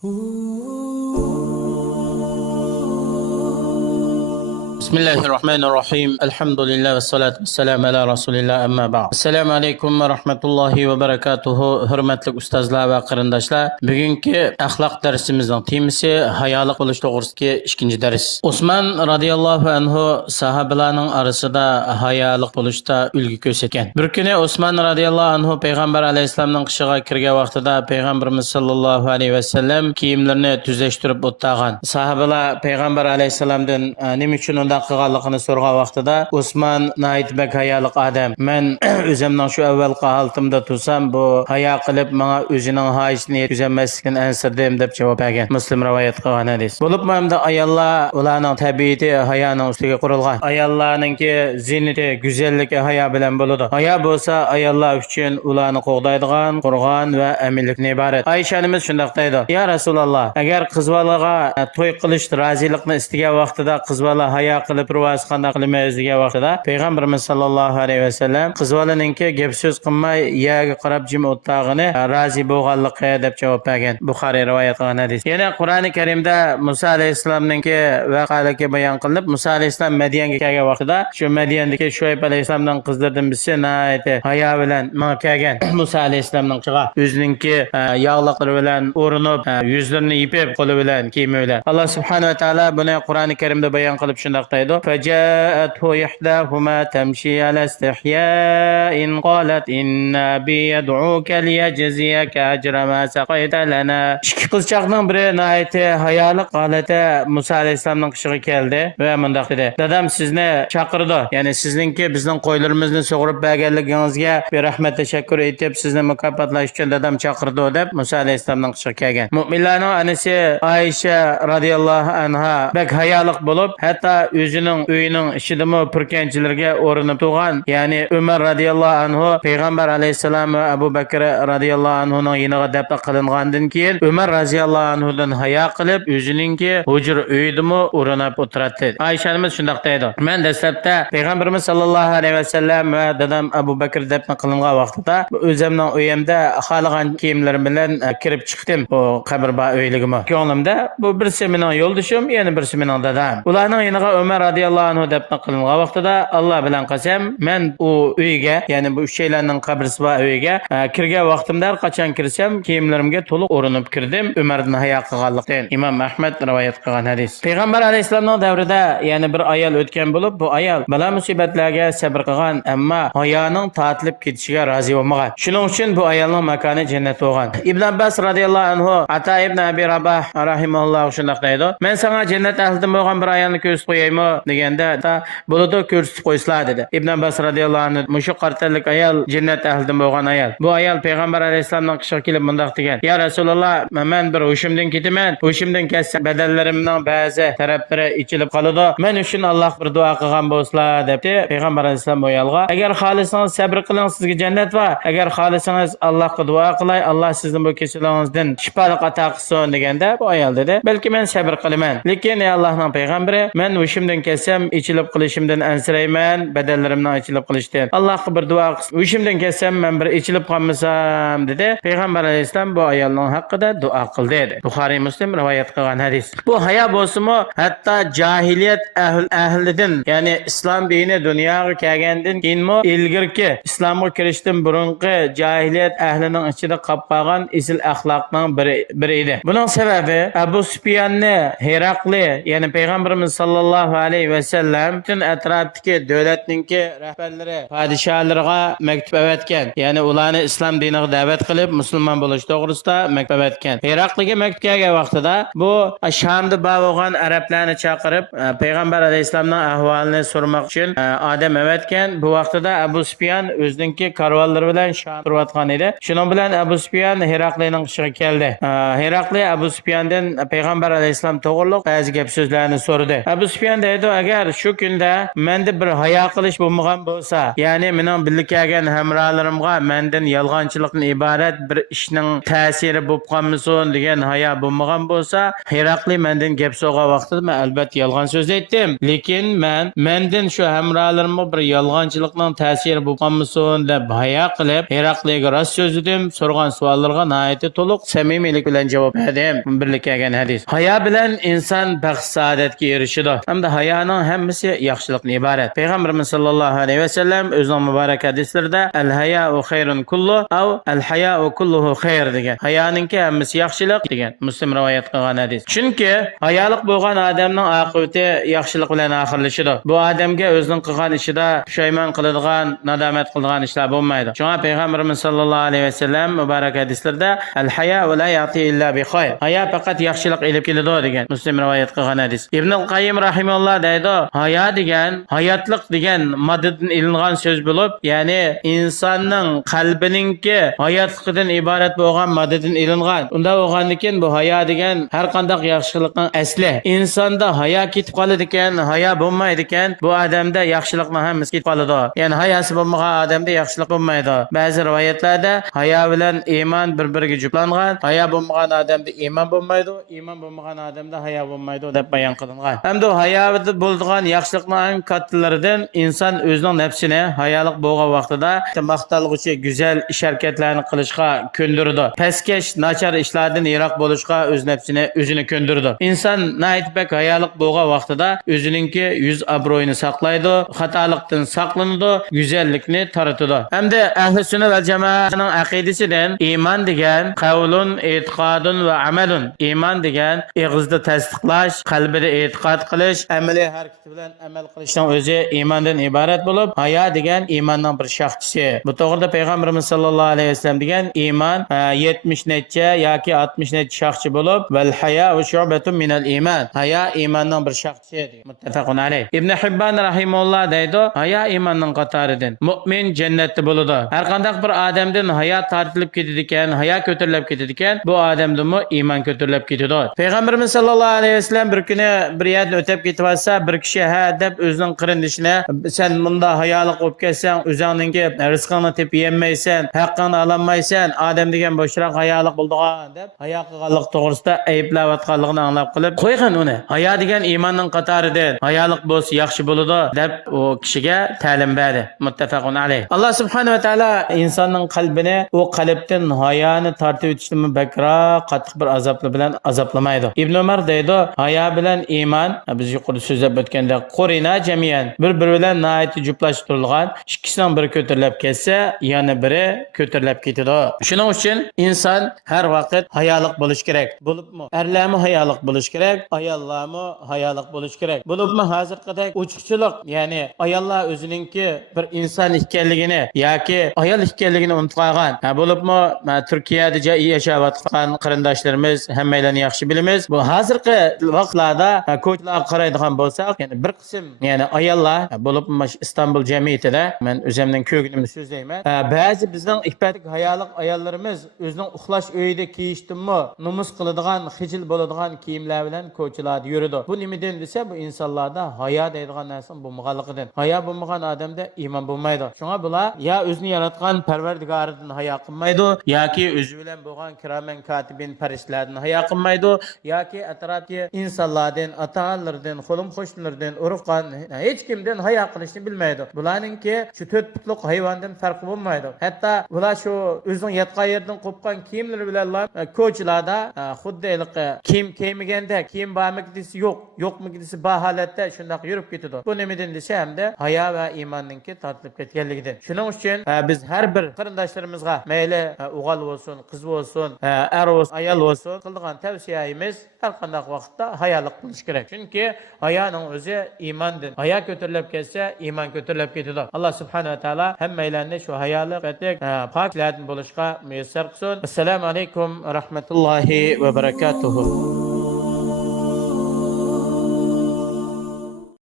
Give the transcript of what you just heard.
بسم الله الرحمن الرحيم الحمد لله والصلاة والسلام على رسول الله أما بعد السلام عليكم ورحمة الله وبركاته hurmatli ustozlar va qarindoshlar bugungi axloq darsimizning temasi hayolik bo'lish to'g'risidagi ikkinchi dars Usmon radhiyallohu anhu sahobalarning orasida hayolik bo'lishda ulgu ko'rsatgan bir kuni Usmon radhiyallohu anhu payg'ambar alayhissalomning qishiga kirgan vaqtida payg'ambarimiz sallallohu alayhi vasallam kiyimlarini tuzlashtirib o'tgan sahobalar payg'ambar alayhissalomdan nima uchun qilganligini so'ragan vaqtida Usmon nayt bek hayoliq odam men o'zimning shu avvalgi holatimda tursam bu hayo qilib menga o'zining hayisini yetkazmaslikdan ansirdim deb javob bergan Muslim rivoyat qilgan hadis bo'lib hamda ayollar ularning tabiati hayoning ustiga qurilgan ayollarningki zinati go'zalligi hayo bilan bo'ladi hayo bo'lsa ayollar uchun ularni qo'g'daydigan qurg'on va aminlikni iborat Aysha onamiz shunday deydi ya Rasululloh agar qizbolaga to'y qilish rozilikni istagan vaqtida qizbola hayo qilib rivoj qanday qilmaymiz degan vaqtida payg'ambarimiz sallallohu alayhi vasallam qizbolaninki gap so'z qilmay yerga qarab jim o'tirgani rozi bo'lganligi deb javob bergan Buxoriy rivoyat qilgan hadis yana Qur'oni Karimda Musa alayhissalomninki voqealigi bayon qilinib Musa alayhissalom Madiyanga kelgan vaqtida shu Madiyandagi Shuayb alayhissalomning qizlaridan birisi hayo bilan kelgan Musa alayhissalomning qiga o'zininki yog'liqlari bilan o'rinib yuzlarini yipib qo'li bilan kiyimi bilan Alloh subhanahu va taolo buni Qur'oni Karimda bayon qilib shunday deydi فجاءته إحداهما تمشي على استحياء قالت إن أبي يدعوك ليجزيك أجر ما سقيت لنا ikki qizchaqning biri nayati hayoliq holatda Musa alayhissalomning qishiga keldi va mundaq dedi dadam sizni chaqirdi ya'ni sizningki bizning qo'ylarimizni sug'urib berganligingizga bir rahmat tashakkur etib sizni mukofotlash uchun dadam chaqirdi deb Musa alayhissalomning qishiga kelgan mu'minlarning anasi Aysha radhiyallohu anha bak hayoliq bo'lib hatto o'zining uyining ichidami purkanchilarga o'rinib turgan ya'ni Umar radhiyallohu anhu payg'ambar alayhissalom va Abu Bakr radhiyallohu anhuning yiniga dafn qilingandan keyin Umar radhiyallohu anhudan hayo qilib o'ziningki hujr uyidami o'rinib o'tiradi Aysha onamiz shunday deydi men dastlabda payg'ambarimiz sallallohu alayhi vasallam va dadam Abu Bakr dafn qilingan vaqtida o'zimning uyimda xohlagan kiyimlarim bilan kirib chiqdim bu qabrba uyligimi ko'nglimda bu birisi mening yo'ldishim yana birisi mening dadam ularning yiniga Umar radhiyallohu anhu dafn qilingan vaqtida Alloh bilan qasam men u uyga ya'ni bu uchaylarning qabrisi bor uyga kirgan vaqtimda qachon kirsam kiyimlarimga to'liq o'rinib kirdim Umardan hayo qilganlikdan Imom Ahmad rivoyat qilgan hadis payg'ambar alayhissalomning davrida ya'ni bir ayol o'tgan bo'lib bu ayol bala musibatlarga sabr qilgan ammo hayoning tortilib ketishiga rozi bo'lmagan shuning uchun bu ayolning makoni jannat bo'lgan Ibn Abbas radhiyallohu anhu Ata ibn Abi Rabah rahimahulloh shunday deydi men sana jannat ahlidan bo'lgan bir ayolni ko'rsatib qo'yaymi deganda bo'ladi ko'rsatib qo'ysizlar dedi Ibn Abbas radhiyallohu anhu mushu qartalik ayol jannat ahlidan bo'lgan ayol bu ayol payg'ambar alayhissalomning qishiga kelib bundoq degan ya Rasululloh men bir hushimdan ketaman hushimdan ketsa badallarimning ba'zi taraflari ichilib qoladi men uchun Alloh bir duo qilgan bo'lsalar debdi payg'ambar alayhissalom ayolga agar xohlasangiz sabr qiling sizga jannat bor agar xohlasangiz Allohga duo qilay Alloh sizning bu kasalligingizdan shifolik ato qilsin deganda bu ayol dedi balki men sabr qilaman lekin ey Allohning payg'ambari men hushimdan ketsam ichilib qilishimdan ansirayman badallarimdan ichilib qilishdan Allohga bir duo qilsin hushimdan ketsam men bir ichilib qolmasam dedi payg'ambar alayhissalom bu ayolning haqqida duo qildi dedi Buxoriy Muslim rivoyat qilgan hadis bu hayo bo'lsa-mu hatto jahiliyat ahlidan ya'ni islom dini dunyoga kelgandan keyinmi ilgirki islomga kirishdan burungi jahiliyat ahlining ichida qolib qolgan isil axloqning biri edi buning sababi Abu Sufyonni Herakli ya'ni payg'ambarimiz sallallohu alayhi vasallam butun atrofdagi davlatninki rahbarlari podshohlariga maktub avatgan ya'ni ularni islom diniga da'vat qilib musulmon bo'lish to'g'risida maktub avatgan Herakliga maktub kelgan vaqtida bu Shamda bo'lgan arablarni chaqirib payg'ambar alayhissalomning ahvolini so'ramoq uchun odam avatgan bu vaqtida Abu Sufyon o'zininki karvonlari bilan Sham turayotgan edi shuning bilan Abu Sufyon Heraklining qishiga keldi Herakli Abu Sufyondan payg'ambar alayhissalom to'g'riliq ba'zi gap so'zlarni so'radi Abu Sufyon deydi agar shu kunda menda bir hayo qilish bo'lmagan bo'lsa, ya'ni mening birga kelgan hamrohlarimga mendan yolg'onchilikdan iborat bir ishning ta'siri bo'lib qolmasin degan hayo bo'lmagan bo'lsa, Herakli mendan gap so'g'a vaqtida men albatta yolg'on so'zlaydim. Lekin mendan shu hamrohlarimga bir yolg'onchilikning ta'siri bo'lib qolmasin deb hayo qilib, Herakliga rost so'zladim. So'rgan savollarga nihoyat to'liq samimiylik bilan javob berdim. Birga kelgan hadis. Hayo bilan inson baxt saodatga erishadi. Hamda hayoning hammasi yaxshilikdan iborat. Payg'ambarimiz sollallohu alayhi vasallam o'zining muborak hadislarida al-haya'u khayrun kullu aw al-haya'u kulluhu khayr degan. Hayoninki hammasi yaxshilik degan. Muslim rivoyat qilgan hadis. Chunki hayolik bo'lgan odamning oqibati yaxshilik bilan oxirlashadi. Bu odamga o'zining qilgan ishida pushaymon qiladigan, nadomat qiladigan ishlar bo'lmaydi. Shunga payg'ambarimiz sollallohu alayhi vasallam muborak hadislarda al-haya'u la ya'ti illa bi khayr. Hayo faqat yaxshilik elib keladi degan. Muslim rivoyat qilgan hadis. Ibn al-Qayyim rahimahulloh deydi, hayo degan hayotlik degan moddadan ilingan so'z bo'lib, ya'ni insonning qalbininki hayotligidan iborat bo'lgan moddadan ilingan. Unda bo'lgandan keyin bu hayo degan har qanday yaxshilikning asli. Insonda hayo ketib qoladi ekan, hayo bo'lmaydi ekan, bu odamda yaxshilikning hammasi ketib qoladi. Ya'ni hayosi bo'lmagan odamda yaxshilik bo'lmaydi. Ba'zi rivoyatlarda hayo bilan iymon bir-biriga juplangan, hayo bo'lmagan odamda iymon bo'lmaydi, iymon bo'lmagan odamda hayo bo'lmaydi deb bayon qilingan. Hamda hayoda bo'ladigan yaxshilikning kattalaridan inson o'zining nafsini hayolik bo'lgan vaqtida maqtalg'uchi go'zal ish harakatlarni qilishga ko'ndirdi. Pastkash, nachar ishlardan yiroq bo'lishga o'z nafsini o'zini ko'ndirdi. Inson naytbek hayolik bo'lgan vaqtida o'zininki yuz obro'yini saqlaydi, xatolikdan saqlanadi, go'zallikni taratadi. Hamda ahli sunna va jamoaning aqidasidan iymon degan qavlun, e'tiqodun va amalun. Iymon degan og'izda tasdiqlash, qalbida e'tiqod qilish, amaliy harakat bilan amal qilishning o'zi iymondan iborat bo'lib, hayo degan iymonning bir shaxsi. Bu to'g'rida payg'ambarimiz sollallohu alayhi vasallam degan iymon 70 necha yoki 60 necha shaxsi bo'lib, val haya'u shu'batun minal iymon. Hayo iymonning bir shaxsi degan. Muttafaqun alayh. Ibn Hibban rahimahulloh deydi, hayo iymonning qatoridan. Mu'min jannatda bo'ladi. Har qanday bir odamdan hayo tortilib ketadi ekan, hayo ko'tarilib ketadi ekan, bu odamdimi iymon ko'tarilib ketadi. Payg'ambarimiz sollallohu alayhi vasallam bir kuni bir yerdan o'tib ketib olsa, bir kishi ha deb o'zining qirindishini, sen bunda hayolik bo'lib kelsan, o'zingning rizqingni tepib yemaysan, haqqingni ololmaysan, odam degan bo'shroq hayolik bo'ldigan deb hayo qilganlik to'g'risida ayblayotganligini anglab qilib, qo'ygan uni. Hayo degan iymonning qatoridan, hayolik bo'lsa yaxshi bo'ladi deb u kishiga ta'lim berdi. Muttafaqun alayh. Alloh subhanahu va taolo insonning qalbini u qalbdan hayoni tortib o'tishni bakroq qattiq bir azobli bilan azoblamaydi. Ibn Umar deydi, hayo bilan iymon biz yuqorida so'zlab o'tganda qorina jamiyan bir-biri bilan nihoyat juplashtirilgan, ikkisining biri ko'tarilib ketsa, yana biri ko'tarilib ketadi. Shuning uchun inson har vaqt hayolik bo'lish kerak. Bo'libmi? Erlarmi hayolik bo'lish kerak, ayollarmi hayolik bo'lish kerak. Bo'libmi hozirgidek uchiqchilik, ya'ni ayollar o'zininki bir inson ekanligini yoki ayol ekanligini unutib qolgan. Bo'libmi Turkiyada yashayotgan qarindoshlarimiz hammalarni yaxshi bilamiz. Bu hozirgi vaqtlarda ko'chlarga qaraydigan bo'lsak, ya'ni bir qism, ya'ni ayollar bo'lib İstanbul jamiyatida men o'zimning ko'nglimni so'zlayman. Ba'zi bizning ifatik hayolik ayollarimiz o'zining uxlash uyida kiyishdimi, numus qiladigan, xijil bo'ladigan kiyimlar bilan ko'chalarda yuradi. Bu nimadan desa, bu insonlarda hayo deydigan narsa bo'lmaganligidan. Hayo bo'lmagan odamda iymon bo'lmaydi. Shunga bular ya o'zini yaratgan Parvardigoridan hayo qilmaydi, yoki o'zi bilan bo'lgan kiramen katibin farishtalardan hayo qilmaydi, yoki atrofdagi insonlardan, ota-onalardan, qo'lim qo'shnilardan, urug'qon hech kimdan hayo qilishni bilmaydi. Bularningki shu 4 putliq hayvondan farqi bo'lmaydi. Hatto bular shu o'zining yotgan yerdan qo'pgan kiyimlari bilan ko'chalarda xuddi kiyim kiymaganda, kiyim bormagisi yo'qmagisi bor holatda shunday yurib ketadi. Bu nimadan desa hamda hayo va iymonninki tortilib ketganligidan. Shuning uchun biz har bir qarindoshlarimizga mayli o'g'il bo'lsin, qiz bo'lsin, er bo'lsin, ayol bo'lsin, qiladigan tavsiyamiz har qanday vaqtda hayolik qilish kerak. Chunki hayoning o'zi iymondir. Hayo ko'tarilib ketsa, iymon ko'tarilib ketadi. Alloh subhanahu va taolo hammalarni shu hayolik poklardan bo'lishga muyassar qilsin. Assalomu alaykum va rahmatullohi va barakatuh.